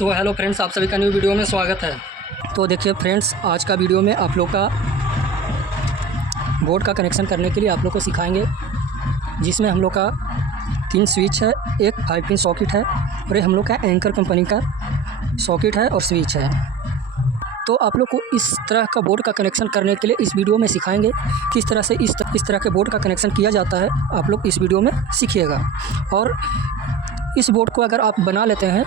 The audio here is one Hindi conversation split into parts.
सो हेलो फ्रेंड्स, आप सभी का न्यू वीडियो में स्वागत है। तो देखिए फ्रेंड्स, आज का वीडियो में आप लोग का बोर्ड का कनेक्शन करने के लिए आप लोग को सिखाएंगे, जिसमें हम लोग का 3 स्विच है, एक 5 पिन सॉकेट है और ये हम लोग का एंकर कंपनी का सॉकेट है और स्विच है। तो आप लोग को इस तरह का बोर्ड का कनेक्शन करने के लिए इस वीडियो में सिखाएंगे किस तरह से इस तरह के बोर्ड का कनेक्शन किया जाता है। आप लोग इस वीडियो में सीखिएगा और इस बोर्ड को अगर आप बना लेते हैं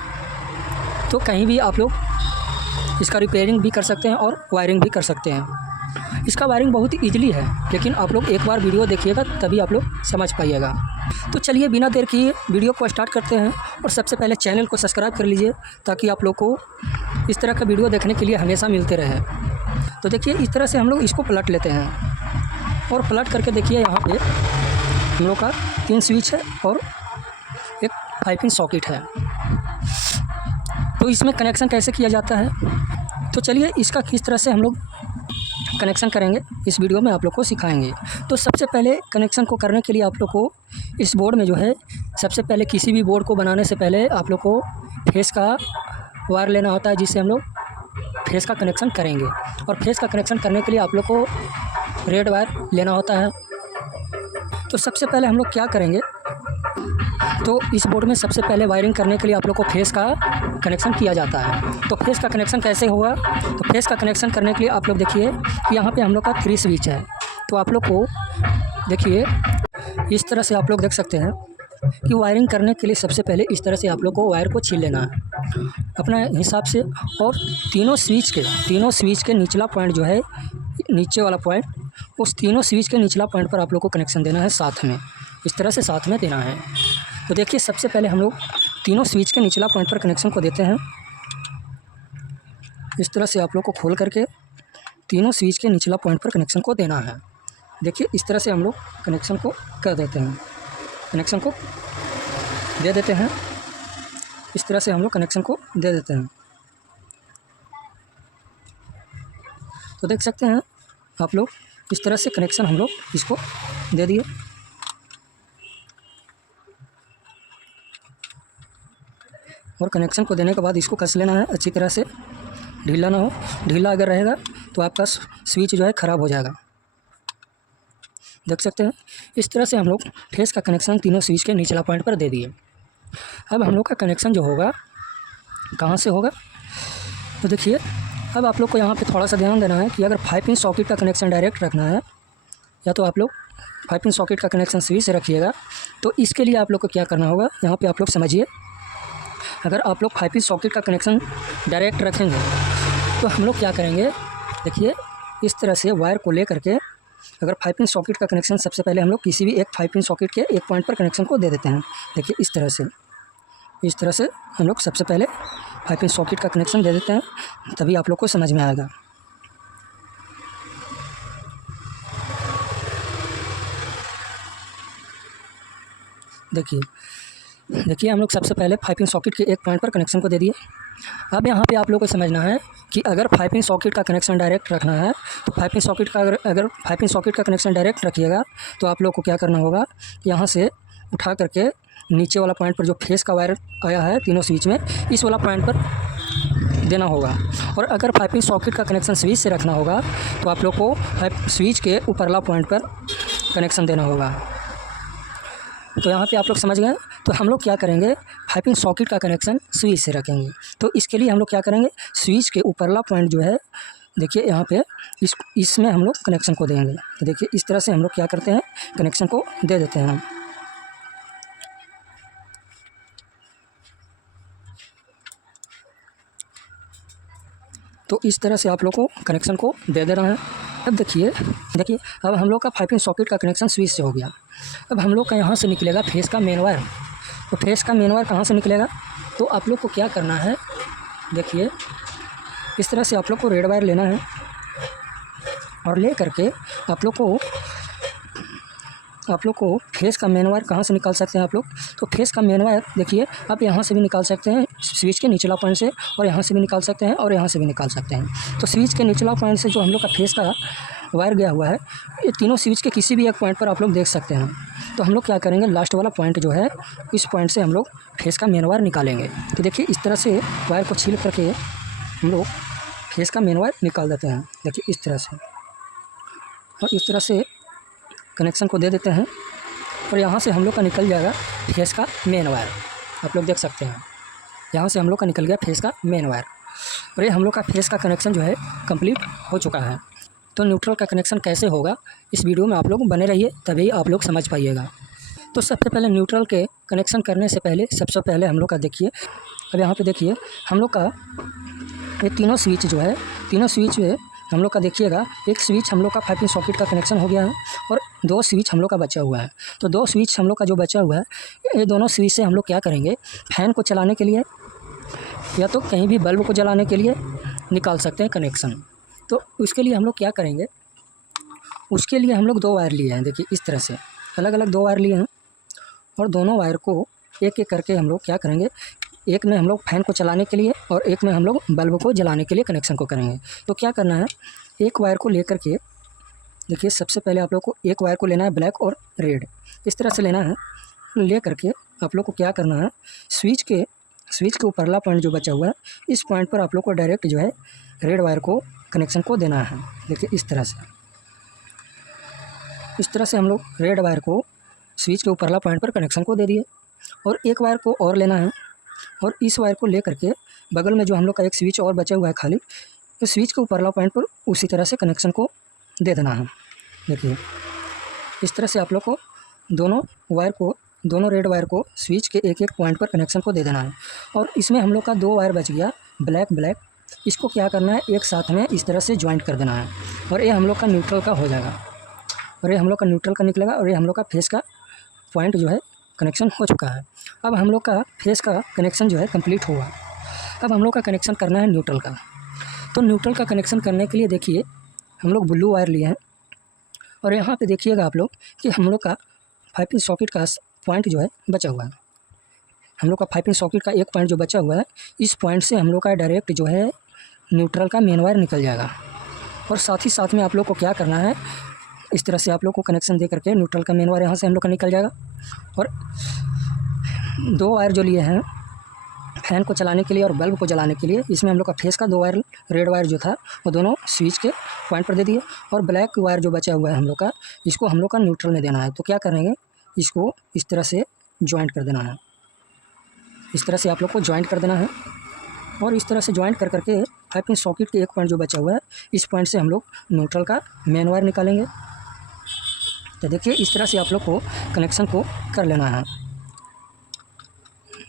तो कहीं भी आप लोग इसका रिपेयरिंग भी कर सकते हैं और वायरिंग भी कर सकते हैं। इसका वायरिंग बहुत ईजिली है, लेकिन आप लोग एक बार वीडियो देखिएगा तभी आप लोग समझ पाइएगा। तो चलिए बिना देर किए वीडियो को स्टार्ट करते हैं और सबसे पहले चैनल को सब्सक्राइब कर लीजिए ताकि आप लोग को इस तरह का वीडियो देखने के लिए हमेशा मिलते रहे। तो देखिए इस तरह से हम लोग इसको पलट लेते हैं और पलट करके देखिए यहाँ पे हम लोग का 3 स्विच है और एक 5 पिन सॉकेट है। तो इसमें कनेक्शन कैसे किया जाता है, तो चलिए इसका किस तरह से हम लोग कनेक्शन करेंगे इस वीडियो में आप लोग को सिखाएंगे। तो सबसे पहले कनेक्शन को करने के लिए आप लोग को इस बोर्ड में जो है, सबसे पहले किसी भी बोर्ड को बनाने से पहले आप लोग को फेस का वायर लेना होता है, जिससे हम लोग फेस का कनेक्शन करेंगे। और फेस का कनेक्शन करने के लिए आप लोग को रेड वायर लेना होता है। तो सबसे पहले हम लोग क्या करेंगे, तो इस बोर्ड में सबसे पहले वायरिंग करने के लिए आप लोग को फेस का कनेक्शन किया जाता है। तो फेस का कनेक्शन कैसे होगा, तो फेस का कनेक्शन करने के लिए आप लोग देखिए कि यहाँ पे हम लोग का 3 स्विच है। तो आप लोग को देखिए इस तरह से आप लोग देख सकते हैं कि वायरिंग करने के लिए सबसे पहले इस तरह से आप लोग को वायर को छील लेना है अपने हिसाब से। और तीनों स्विच के निचला पॉइंट जो है, नीचे वाला पॉइंट, उस तीनों स्विच के निचला पॉइंट पर आप लोग को कनेक्शन देना है साथ में, इस तरह से साथ में देना है। तो देखिए सबसे पहले हम लोग तीनों स्विच के निचला पॉइंट पर कनेक्शन को देते हैं। इस तरह से आप लोग को खोल करके तीनों स्विच के निचला पॉइंट पर कनेक्शन को देना है। देखिए इस तरह से हम लोग कनेक्शन को कर देते हैं, कनेक्शन को दे देते हैं। इस तरह से हम लोग कनेक्शन को दे देते हैं। तो देख सकते हैं आप लोग, इस तरह से कनेक्शन हम लोग इसको दे दिए। और कनेक्शन को देने के बाद इसको कस लेना है अच्छी तरह से, ढीला ना हो। ढीला अगर रहेगा तो आपका स्विच जो है ख़राब हो जाएगा। देख सकते हैं इस तरह से हम लोग फेस का कनेक्शन तीनों स्विच के निचला पॉइंट पर दे दिए। अब हम लोग का कनेक्शन जो होगा कहाँ से होगा, तो देखिए अब आप लोग को यहाँ पे थोड़ा सा ध्यान देना है कि अगर 5 पिन सॉकेट का कनेक्शन डायरेक्ट रखना है, या तो आप लोग 5 पिन सॉकेट का कनेक्शन स्विच से रखिएगा। तो इसके लिए आप लोग को क्या करना होगा, यहाँ पे आप लोग समझिए। अगर आप लोग 5 पिन सॉकेट का कनेक्शन डायरेक्ट रखेंगे तो हम लोग क्या करेंगे, देखिए इस तरह से वायर को ले करके अगर 5 पिन सॉकेट का कनेक्शन सबसे पहले हम लोग किसी भी एक 5 पिन सॉकेट के एक पॉइंट पर कनेक्शन को दे देते हैं। देखिए इस तरह से हम लोग सबसे पहले 5 पिन सॉकेट का कनेक्शन दे देते हैं, तभी आप लोग को समझ में आएगा। देखिए हम लोग सबसे पहले 5 पिन सॉकेट के एक पॉइंट पर कनेक्शन को दे दिए। अब यहाँ पे आप लोगों को समझना है कि अगर 5 पिन सॉकेट का कनेक्शन डायरेक्ट रखना है तो 5 पिन सॉकेट का अगर 5 पिन सॉकेट का कनेक्शन डायरेक्ट रखिएगा तो आप लोग को क्या करना होगा, यहाँ से उठा करके नीचे वाला पॉइंट पर जो फेस का वायर आया है तीनों स्विच में, इस वाला पॉइंट पर देना होगा। और अगर 5 पिन सॉकेट का कनेक्शन स्विच से रखना होगा तो आप लोग को स्विच के ऊपरला पॉइंट पर कनेक्शन देना होगा। तो यहाँ पे आप लोग समझ गए। तो हम लोग क्या करेंगे, 5 पिन सॉकेट का कनेक्शन स्विच से रखेंगे। तो इसके लिए हम लोग क्या करेंगे, स्विच के ऊपरला पॉइंट जो है, देखिए यहाँ पे इसमें हम लोग कनेक्शन को देंगे। तो देखिए इस तरह से हम लोग क्या करते हैं, कनेक्शन को दे देते हैं। तो इस तरह से आप लोग को कनेक्शन को दे देना है। अब देखिए अब हम लोग का 5 पिन सॉकेट का कनेक्शन स्विच से हो गया। अब हम लोग का यहाँ से निकलेगा फेस का मेन वायर। तो फेस का मेन वायर कहाँ से निकलेगा, तो आप लोग को क्या करना है, देखिए इस तरह से आप लोग को रेड वायर लेना है और ले करके आप लोग को फेस का मेन वायर कहाँ से निकाल सकते हैं आप लोग, तो फेस का मेन वायर देखिए आप यहाँ से भी निकाल सकते हैं स्विच के निचला पॉइंट से, और यहाँ से भी निकाल सकते हैं और यहाँ से भी निकाल सकते हैं। तो स्विच के निचला पॉइंट से जो हम लोग का फेस का वायर गया हुआ है, ये तीनों स्विच के किसी भी एक पॉइंट पर आप लोग देख सकते हैं। तो हम लोग क्या करेंगे, लास्ट वाला पॉइंट जो है, इस पॉइंट से हम लोग फेस का मेन वायर निकालेंगे। तो देखिए इस तरह से वायर को छील करके हम लोग फेस का मेन वायर निकाल देते हैं। देखिए इस तरह से, और इस तरह से कनेक्शन को दे देते हैं और यहाँ से हम लोग का निकल जाएगा फेस का मेन वायर। आप लोग देख सकते हैं यहाँ से हम लोग का निकल गया फेस का मेन वायर, और ये हम लोग का फेस का कनेक्शन जो है कंप्लीट हो चुका है। तो न्यूट्रल का कनेक्शन कैसे होगा, इस वीडियो में आप लोग बने रहिए, तभी आप लोग समझ पाइएगा। तो सबसे पहले न्यूट्रल के कनेक्शन करने से पहले सबसे पहले हम लोग का देखिए, अब यहाँ पे देखिए हम लोग का ये तीनों स्विच जो है, तीनों स्विच में हम लोग का देखिएगा, एक स्विच हम लोग का 5 पिन सॉकेट का कनेक्शन हो गया है और 2 स्विच हम लोग का बचा हुआ है। तो 2 स्विच हम लोग का जो बचा हुआ है, ये दोनों स्विच से हम लोग क्या करेंगे, फैन को चलाने के लिए या तो कहीं भी बल्ब को जलाने के लिए निकाल सकते हैं कनेक्शन। तो उसके लिए हम लोग क्या करेंगे, उसके लिए हम लोग 2 वायर लिए हैं। देखिए इस तरह से अलग अलग 2 वायर लिए हैं और दोनों वायर को एक एक करके हम लोग क्या करेंगे, एक में हम लोग फैन को चलाने के लिए और एक में हम लोग बल्ब को जलाने के लिए कनेक्शन को करेंगे। तो क्या करना है, एक वायर को लेकर के देखिए, सबसे पहले आप लोग को एक वायर को लेना है ब्लैक और रेड, इस तरह से लेना है। ले करके आप लोग को क्या करना है, स्विच के ऊपरला पॉइंट जो बचा हुआ है, इस पॉइंट पर आप लोग को डायरेक्ट जो है रेड वायर को कनेक्शन को देना है। देखिए इस तरह से हम लोग रेड वायर को स्विच के ऊपरला पॉइंट पर कनेक्शन को दे दिए, और एक वायर को और लेना है और इस वायर को ले करके बगल में जो हम लोग का एक स्विच और बचा हुआ है खाली, तो स्विच के ऊपरला पॉइंट पर उसी तरह से कनेक्शन को दे देना है। देखिए इस तरह से आप लोग को दोनों रेड वायर को स्विच के एक एक पॉइंट पर कनेक्शन को दे देना है। और इसमें हम लोग का 2 वायर बच गया ब्लैक, इसको क्या करना है, एक साथ में इस तरह से ज्वाइंट कर देना है और ये हम लोग का न्यूट्रल का हो जाएगा, और ये हम लोग का न्यूट्रल का निकलेगा, और ये हम लोग का फेस का पॉइंट जो है कनेक्शन हो चुका है। अब हम लोग का फेस का कनेक्शन जो है कंप्लीट हुआ। अब हम लोग का कनेक्शन करना है न्यूट्रल का। तो न्यूट्रल का कनेक्शन करने के लिए देखिए हम लोग ब्लू वायर लिए हैं, और यहाँ पे देखिएगा आप लोग कि हम लोग का 5 पिन सॉकेट का पॉइंट जो है बचा हुआ है। हम लोग का 5 पिन सॉकेट का एक पॉइंट जो बचा हुआ है, इस पॉइंट से हम लोग का डायरेक्ट जो है न्यूट्रल का मेन वायर निकल जाएगा। और साथ ही साथ में आप लोग को क्या करना है, इस तरह से आप लोग को कनेक्शन दे करके न्यूट्रल का मेन वायर यहाँ से हम लोग का निकल जाएगा। और 2 वायर जो लिए हैं फैन को चलाने के लिए और बल्ब को जलाने के लिए, इसमें हम लोग का फेस का 2 वायर रेड वायर जो था वो दोनों स्विच के पॉइंट पर दे दिए, और ब्लैक वायर जो बचा हुआ है हम लोग का, इसको हम लोग का न्यूट्रल में देना है। तो क्या करेंगे, इसको इस तरह से ज्वाइंट कर देना है। इस तरह से आप लोग को ज्वाइंट कर देना है, और इस तरह से ज्वाइंट कर करके 5 पिन सॉकेट के एक पॉइंट जो बचा हुआ है, इस पॉइंट से हम लोग न्यूट्रल का मेन वायर निकालेंगे। तो देखिए इस तरह से आप लोग को कनेक्शन को कर लेना है।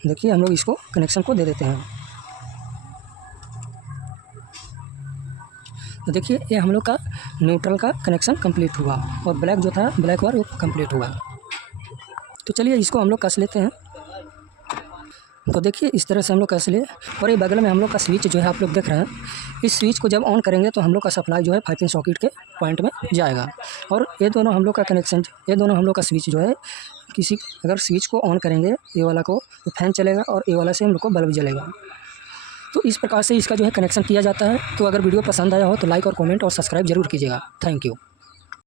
देखिए हम लोग इसको कनेक्शन को दे देते हैं। तो देखिए ये हम लोग का न्यूट्रल का कनेक्शन कंप्लीट हुआ, और ब्लैक जो था ब्लैक वायर वो कंप्लीट हुआ। तो चलिए इसको हम लोग कस लेते हैं। तो देखिए इस तरह से हम लोग कस लिए, और ये बगल में हम लोग का स्विच जो है आप लोग देख रहे हैं, इस स्विच को जब ऑन करेंगे तो हम लोग का सप्लाई जो है 5 पिन सॉकेट के पॉइंट में जाएगा। और ये दोनों हम लोग का कनेक्शन, ये दोनों हम लोग का स्विच जो है, अगर स्विच को ऑन करेंगे ये वाला को तो फैन चलेगा, और ये वाला से हम लोग को बल्ब जलेगा। तो इस प्रकार से इसका जो है कनेक्शन किया जाता है। तो अगर वीडियो पसंद आया हो तो लाइक और कमेंट और सब्सक्राइब जरूर कीजिएगा। Thank you.